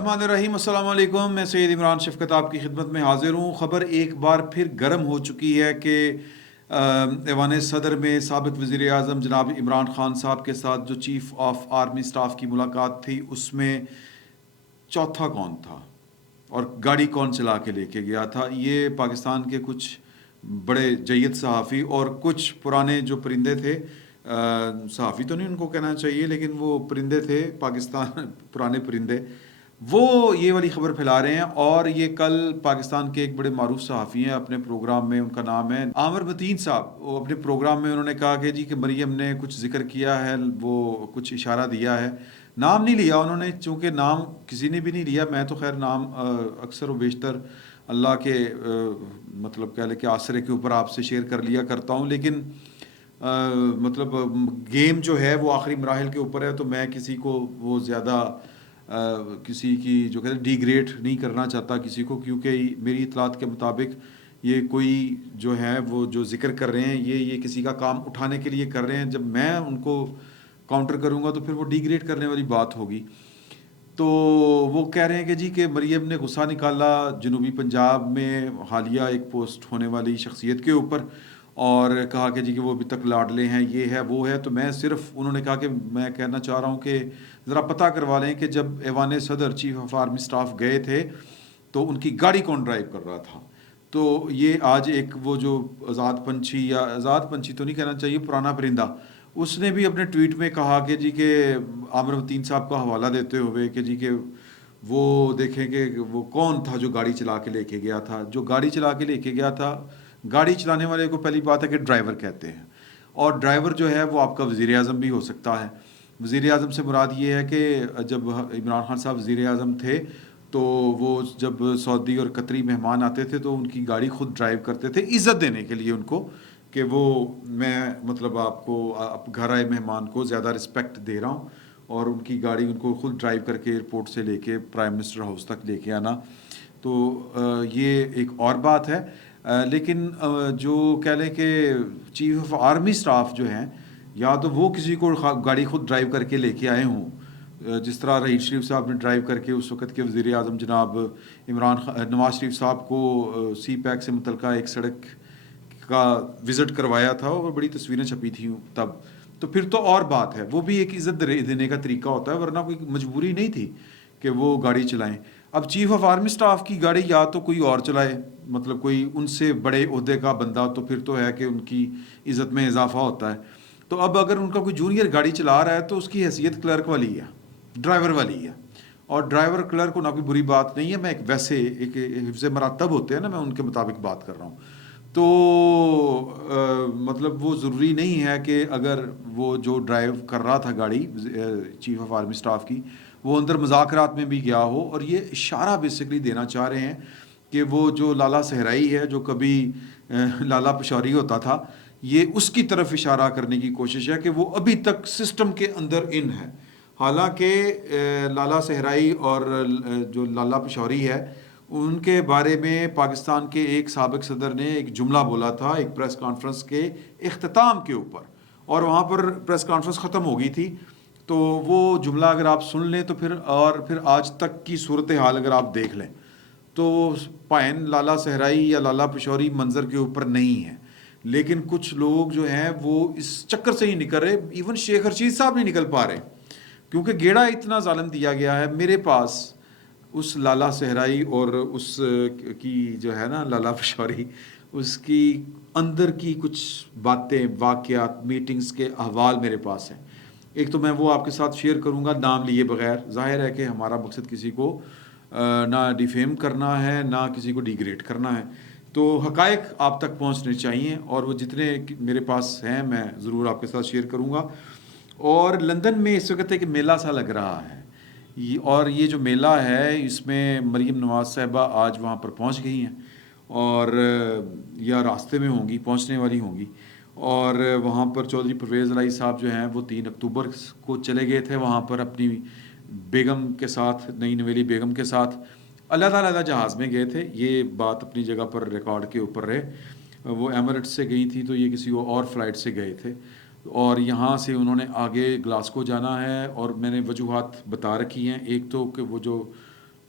الرحمن الرحیم، السلام علیکم۔ میں سید عمران شفقت آپ کی خدمت میں حاضر ہوں۔ خبر ایک بار پھر گرم ہو چکی ہے کہ ایوان صدر میں سابق وزیر اعظم جناب عمران خان صاحب کے ساتھ جو چیف آف آرمی سٹاف کی ملاقات تھی، اس میں چوتھا کون تھا اور گاڑی کون چلا کے لے کے گیا تھا، یہ پاکستان کے کچھ بڑے جید صحافی اور کچھ پرانے جو پرندے تھے، صحافی تو نہیں ان کو کہنا چاہیے، لیکن وہ پرندے تھے پاکستان، پرانے پرندے، وہ یہ والی خبر پھیلا رہے ہیں۔ اور یہ کل پاکستان کے ایک بڑے معروف صحافی ہیں، اپنے پروگرام میں، ان کا نام ہے عامر متین صاحب، وہ اپنے پروگرام میں انہوں نے کہا کہ جی کہ مریم نے کچھ ذکر کیا ہے، وہ کچھ اشارہ دیا ہے، نام نہیں لیا انہوں نے، چونکہ نام کسی نے بھی نہیں لیا۔ میں تو خیر نام اکثر و بیشتر اللہ کے مطلب کہہ لے کہ آسرے کے اوپر آپ سے شیئر کر لیا کرتا ہوں، لیکن مطلب گیم جو ہے وہ آخری مراحل کے اوپر ہے، تو میں کسی کو وہ زیادہ کسی کی جو کہتے ہیں ڈی گریڈ نہیں کرنا چاہتا کسی کو، کیونکہ میری اطلاعات کے مطابق یہ کوئی جو ہے وہ جو ذکر کر رہے ہیں یہ کسی کا کام اٹھانے کے لیے کر رہے ہیں، جب میں ان کو کاؤنٹر کروں گا تو پھر وہ ڈی گریڈ کرنے والی بات ہوگی۔ تو وہ کہہ رہے ہیں کہ جی کہ مریم نے غصہ نکالا جنوبی پنجاب میں حالیہ ایک پوسٹ ہونے والی شخصیت کے اوپر، اور کہا کہ جی کہ وہ ابھی تک لاڈلے ہیں، یہ ہے وہ ہے۔ تو میں صرف انہوں نے کہا کہ میں کہنا چاہ رہا ہوں کہ ذرا پتہ کروا لیں کہ جب ایوان صدر چیف آف آرمی سٹاف گئے تھے تو ان کی گاڑی کون ڈرائیو کر رہا تھا۔ تو یہ آج ایک وہ جو آزاد پنچھی، یا آزاد پنچھی تو نہیں کہنا چاہیے، پرانا پرندہ، اس نے بھی اپنے ٹویٹ میں کہا کہ جی کہ عامر متین صاحب کا حوالہ دیتے ہوئے کہ جی کہ وہ دیکھیں کہ وہ کون تھا جو گاڑی چلا کے لے کے گیا تھا۔ جو گاڑی چلا کے لے کے گیا تھا، گاڑی چلانے والے کو پہلی بات ہے کہ ڈرائیور کہتے ہیں، اور ڈرائیور جو ہے وہ آپ کا وزیر اعظم بھی ہو سکتا ہے۔ وزیر اعظم سے مراد یہ ہے کہ جب عمران خان صاحب وزیر اعظم تھے تو وہ جب سعودی اور قطری مہمان آتے تھے تو ان کی گاڑی خود ڈرائیو کرتے تھے، عزت دینے کے لیے ان کو، کہ وہ میں مطلب آپ کو گھر آئے مہمان کو زیادہ رسپیکٹ دے رہا ہوں، اور ان کی گاڑی ان کو خود ڈرائیو کر کے ایئرپورٹ سے لے کے پرائم منسٹر ہاؤس تک لے کے آنا۔ تو یہ ایک اور بات ہے، لیکن جو کہہ لیں کہ چیف آف آرمی سٹاف جو ہیں، یا تو وہ کسی کو گاڑی خود ڈرائیو کر کے لے کے آئے ہوں، جس طرح رحیل شریف صاحب نے ڈرائیو کر کے اس وقت کے وزیر اعظم جناب نواز شریف صاحب کو سی پیک سے متعلقہ ایک سڑک کا وزٹ کروایا تھا، اور بڑی تصویریں چھپی تھیں تب، تو پھر تو اور بات ہے، وہ بھی ایک عزت دینے کا طریقہ ہوتا ہے، ورنہ کوئی مجبوری نہیں تھی کہ وہ گاڑی چلائیں۔ اب چیف آف آرمی سٹاف کی گاڑی یا تو کوئی اور چلائے، مطلب کوئی ان سے بڑے عہدے کا بندہ، تو پھر تو ہے کہ ان کی عزت میں اضافہ ہوتا ہے۔ تو اب اگر ان کا کوئی جونیئر گاڑی چلا رہا ہے تو اس کی حیثیت کلرک والی ہے، ڈرائیور والی ہے، اور ڈرائیور کلرک ہونا کوئی بری بات نہیں ہے، میں ایک ویسے ایک حفظ مراتب ہوتے ہیں نا، میں ان کے مطابق بات کر رہا ہوں۔ تو مطلب وہ ضروری نہیں ہے کہ اگر وہ جو ڈرائیو کر رہا تھا گاڑی چیف آف آرمی سٹاف کی، وہ اندر مذاکرات میں بھی گیا ہو، اور یہ اشارہ بیسکلی دینا چاہ رہے ہیں کہ وہ جو لالا صحرائی ہے، جو کبھی لالا پشوری ہوتا تھا، یہ اس کی طرف اشارہ کرنے کی کوشش ہے کہ وہ ابھی تک سسٹم کے اندر ان ہے۔ حالانکہ لالا صحرائی اور جو لالا پشوری ہے، ان کے بارے میں پاکستان کے ایک سابق صدر نے ایک جملہ بولا تھا ایک پریس کانفرنس کے اختتام کے اوپر، اور وہاں پر پریس کانفرنس ختم ہو گئی تھی، تو وہ جملہ اگر آپ سن لیں تو پھر آج تک کی صورتحال اگر آپ دیکھ لیں تو پائن لالا صحرائی یا لالا پشوری منظر کے اوپر نہیں ہے، لیکن کچھ لوگ جو ہیں وہ اس چکر سے ہی نکل رہے، ایون شیخ رشید صاحب نہیں نکل پا رہے، کیونکہ گیڑا اتنا ظالم دیا گیا ہے۔ میرے پاس اس لالا صحرائی اور اس کی جو ہے نا لالا پشوری، اس کی اندر کی کچھ باتیں، واقعات، میٹنگز کے احوال میرے پاس ہیں۔ ایک تو میں وہ آپ کے ساتھ شیئر کروں گا نام لیے بغیر، ظاہر ہے کہ ہمارا مقصد کسی کو نہ ڈیفیم کرنا ہے، نہ کسی کو ڈیگریڈ کرنا ہے، تو حقائق آپ تک پہنچنے چاہیے، اور وہ جتنے میرے پاس ہیں میں ضرور آپ کے ساتھ شیئر کروں گا۔ اور لندن میں اس وقت ایک میلہ سا لگ رہا ہے، اور یہ جو میلہ ہے اس میں مریم نواز صاحبہ آج وہاں پر پہنچ گئی ہیں، اور یا راستے میں ہوں گی، پہنچنے والی ہوں گی، اور وہاں پر چودھری پرویز الہی صاحب جو ہیں وہ 3 اکتوبر کو چلے گئے تھے وہاں پر اپنی بیگم کے ساتھ، نئی نویلی بیگم کے ساتھ، علیحدہ علیحدہ جہاز میں گئے تھے، یہ بات اپنی جگہ پر ریکارڈ کے اوپر رہے۔ وہ ایمریٹس سے گئی تھی تو یہ کسی اور فلائٹ سے گئے تھے، اور یہاں سے انہوں نے آگے گلاسکو جانا ہے، اور میں نے وجوہات بتا رکھی ہیں۔ ایک تو کہ وہ جو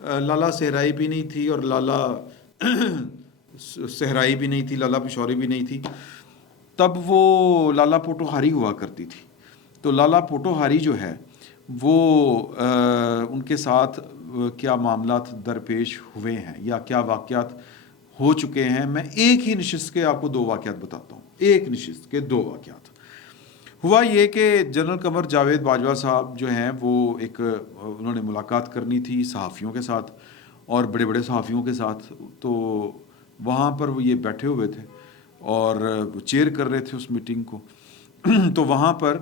لالا صحرائی بھی نہیں تھی اور لالا صحرائی بھی نہیں تھی، لالا پشوری بھی نہیں تھی، تب وہ لالا پوٹوہاری ہوا کرتی تھی. تو لالا پوٹوہاری جو ہے وہ ان کے ساتھ کیا معاملات درپیش ہوئے ہیں یا کیا واقعات ہو چکے ہیں، میں ایک ہی نشست کے آپ کو 2 واقعات بتاتا ہوں. ایک نشست کے 2 واقعات. ہوا یہ کہ جنرل قمر جاوید باجوہ صاحب جو ہیں وہ انہوں نے ملاقات کرنی تھی صحافیوں کے ساتھ اور بڑے بڑے صحافیوں کے ساتھ. تو وہاں پر وہ یہ بیٹھے ہوئے تھے اور وہ چیئر کر رہے تھے اس میٹنگ کو. تو وہاں پر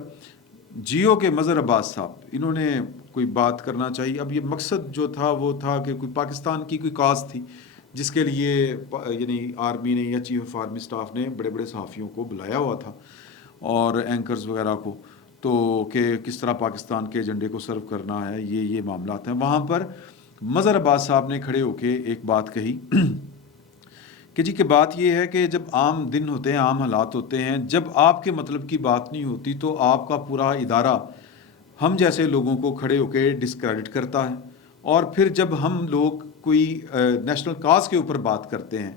جیو کے مظہر عباس صاحب انہوں نے کوئی بات کرنا چاہیے. اب یہ مقصد جو تھا وہ تھا کہ کوئی پاکستان کی کوئی کاز تھی جس کے لیے یعنی آرمی نے یا چیف آف آرمی اسٹاف نے بڑے بڑے صحافیوں کو بلایا ہوا تھا اور اینکرز وغیرہ کو، تو کہ کس طرح پاکستان کے ایجنڈے کو سرو کرنا ہے، یہ معاملات ہیں. وہاں پر مظہر عباس صاحب نے کھڑے ہو کے ایک بات کہی کہ جی کہ بات یہ ہے کہ جب عام دن ہوتے ہیں، عام حالات ہوتے ہیں، جب آپ کے مطلب کی بات نہیں ہوتی تو آپ کا پورا ادارہ ہم جیسے لوگوں کو کھڑے ہو کے ڈسکریڈٹ کرتا ہے، اور پھر جب ہم لوگ کوئی نیشنل کاز کے اوپر بات کرتے ہیں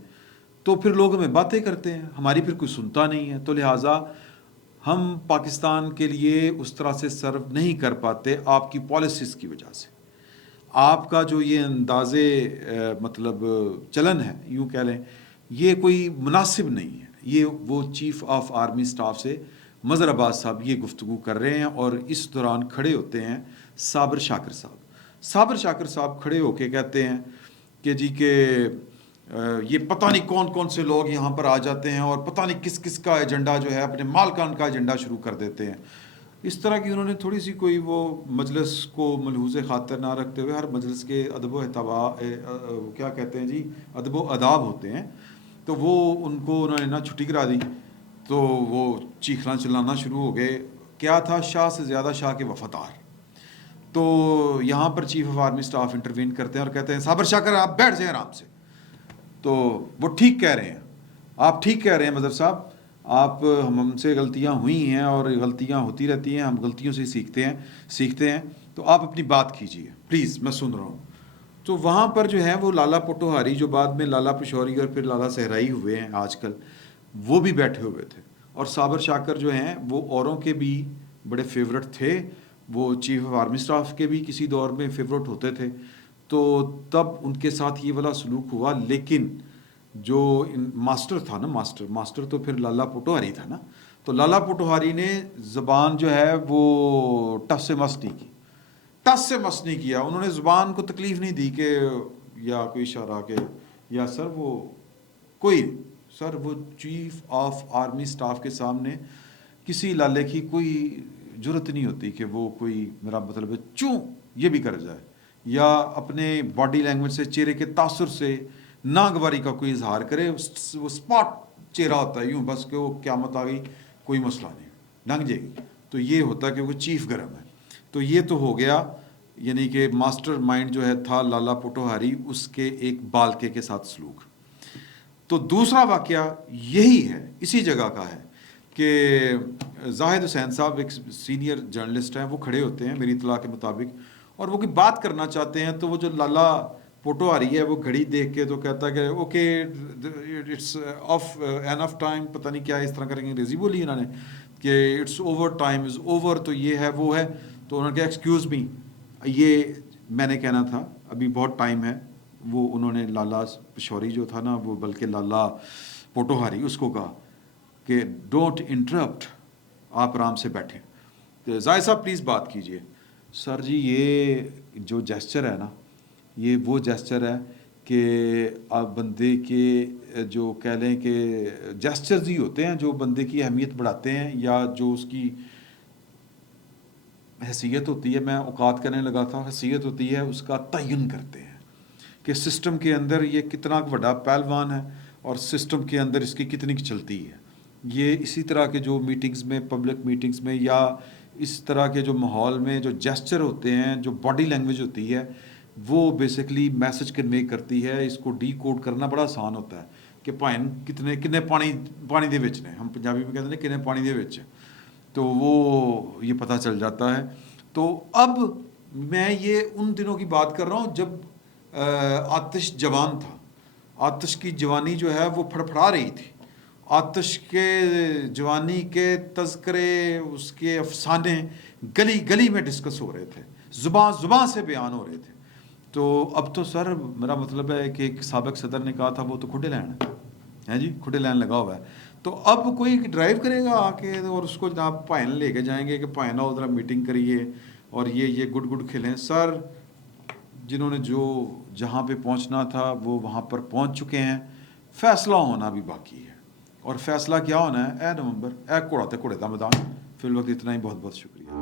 تو پھر لوگ ہمیں باتیں کرتے ہیں، ہماری پھر کوئی سنتا نہیں ہے. تو لہٰذا ہم پاکستان کے لیے اس طرح سے سرو نہیں کر پاتے آپ کی پالیسیز کی وجہ سے. آپ کا جو یہ انداز مطلب چلن ہے، یوں کہہ لیں، یہ کوئی مناسب نہیں ہے. یہ وہ چیف آف آرمی اسٹاف سے مظہر عباس صاحب یہ گفتگو کر رہے ہیں اور اس دوران کھڑے ہوتے ہیں صابر شاکر صاحب. صابر شاکر صاحب کھڑے ہو کے کہتے ہیں کہ جی کہ یہ پتہ نہیں کون کون سے لوگ یہاں پر آ جاتے ہیں اور پتہ نہیں کس کس کا ایجنڈا جو ہے اپنے مالکان کا ایجنڈا شروع کر دیتے ہیں. اس طرح کی انہوں نے تھوڑی سی کوئی وہ مجلس کو ملحوظ خاطر نہ رکھتے ہوئے، ہر مجلس کے ادب و کیا کہتے ہیں جی، ادب و آداب ہوتے ہیں، تو وہ ان کو انہوں نے نہ چھٹی کرا دی. تو وہ چیخنا چلانا شروع ہو گئے. کیا تھا، شاہ سے زیادہ شاہ کے وفادار. تو یہاں پر chief of army staff intervene کرتے ہیں اور کہتے ہیں صابر شاکر آپ بیٹھ جائیں آرام سے. تو وہ ٹھیک کہہ رہے ہیں، آپ ٹھیک کہہ رہے ہیں مظہر صاحب، آپ ہم سے غلطیاں ہوئی ہیں اور غلطیاں ہوتی رہتی ہیں، ہم غلطیوں سے سیکھتے ہیں، تو آپ اپنی بات کیجیے پلیز، میں سن رہا ہوں. تو وہاں پر جو ہے وہ لالا پوٹوہاری جو بعد میں لالا پشوری اور پھر لالا صحرائی ہوئے ہیں آج کل، وہ بھی بیٹھے ہوئے تھے. اور صابر شاکر جو ہیں وہ اوروں کے بھی بڑے فیورٹ تھے، وہ چیف آف آرمی اسٹاف کے بھی کسی دور میں فیورٹ ہوتے تھے. تو تب ان کے ساتھ یہ والا سلوک ہوا. لیکن جو ماسٹر تھا نا، ماسٹر تو پھر لالا پوٹوہاری تھا نا. تو لالا پوٹوہاری نے زبان جو ہے وہ ٹس سے مس نہیں کی، ٹس سے مس نہیں کیا. انہوں نے زبان کو تکلیف نہیں دی کہ یا کوئی اشارہ کہ یا سر وہ کوئی سر وہ چیف آف آرمی اسٹاف کے سامنے کسی لالے کی کوئی جرت نہیں ہوتی کہ وہ کوئی، میرا مطلب ہے، چوں یہ بھی کر جائے یا اپنے باڈی لینگویج سے، چہرے کے تاثر سے ناگواری کا کوئی اظہار کرے. وہ اسپاٹ چہرہ ہوتا ہے یوں بس کہ وہ قیامت آ گئی، کوئی مسئلہ نہیں، لنگ جائے گی. تو یہ ہوتا ہے کہ وہ چیف گرم ہے. تو یہ تو ہو گیا، یعنی کہ ماسٹر مائنڈ جو ہے تھا لالا پوٹوہاری، اس کے ایک بالکے کے ساتھ سلوک. تو دوسرا واقعہ یہی ہے، اسی جگہ کا ہے کہ زاہد حسین صاحب ایک سینئر جرنلسٹ ہیں، وہ کھڑے ہوتے ہیں میری اطلاع کے مطابق اور وہ کوئی بات کرنا چاہتے ہیں. تو وہ جو لالا پوٹوہاری ہے وہ گھڑی دیکھ کے تو کہتا ہے کہ okay it's of enough time, پتہ نہیں کیا اس طرح کریں گے، انگریزی بولی انہوں نے کہ it's over, time is over, تو یہ ہے وہ ہے. تو انہوں نے کہا ایکسکیوز می، یہ میں نے کہنا تھا ابھی بہت ٹائم ہے. وہ انہوں نے لالا پشوری جو تھا نا، وہ بلکہ لالا پوٹوہاری، اس کو کہا کہ ڈونٹ انٹرپٹ، آپ آرام سے بیٹھیں. زاہد صاحب پلیز بات کیجئے. سر جی یہ جو جیسچر ہے نا، یہ وہ جیسچر ہے کہ آپ بندے کے جو کہہ لیں کہ جیسچرز ہی ہوتے ہیں جو بندے کی اہمیت بڑھاتے ہیں یا جو اس کی حیثیت ہوتی ہے، میں اوقات کہنے لگا تھا، حیثیت ہوتی ہے اس کا تعین کرتے ہیں کہ سسٹم کے اندر یہ کتنا بڑا پہلوان ہے اور سسٹم کے اندر اس کی کتنی چلتی ہے. یہ اسی طرح کے جو میٹنگز میں، پبلک میٹنگز میں یا اس طرح کے جو ماحول میں جو جیسچر ہوتے ہیں، جو باڈی لینگویج ہوتی ہے، وہ بیسکلی میسج کنوے کرتی ہے. اس کو ڈی کوڈ کرنا بڑا آسان ہوتا ہے کہ پائن کنے پانی دے وچ نے، ہم پنجابی میں کہتے ہیں کنے پانی دے وچ، تو وہ یہ پتہ چل جاتا ہے. تو اب میں یہ ان دنوں کی بات کر رہا ہوں جب آتش جوان تھا. آتش کی جوانی جو ہے وہ پھڑپھڑا رہی تھی. آتش کے جوانی کے تذکرے، اس کے افسانے گلی گلی میں ڈسکس ہو رہے تھے، زباں زباں سے بیان ہو رہے تھے. تو اب تو سر میرا مطلب ہے کہ ایک سابق صدر نے کہا تھا وہ تو کھڈے لین ہے جی، کھڈے لین لگا ہوا ہے. تو اب کوئی ڈرائیو کرے گا آ کے اور اس کو جناب پائن لے کے جائیں گے کہ پائن آؤ ذرا میٹنگ کریے اور یہ گڈ گڈ کھلیں. سر جنہوں نے جو جہاں پہ پہنچنا تھا وہ وہاں پر پہنچ چکے ہیں. فیصلہ ہونا بھی باقی ہے، اور فیصلہ کیا ہونا ہے؟ اے نومبر، اے کوڑا تے کوڑے دا میدان. فی الوقت اتنا ہی، بہت بہت شکریہ.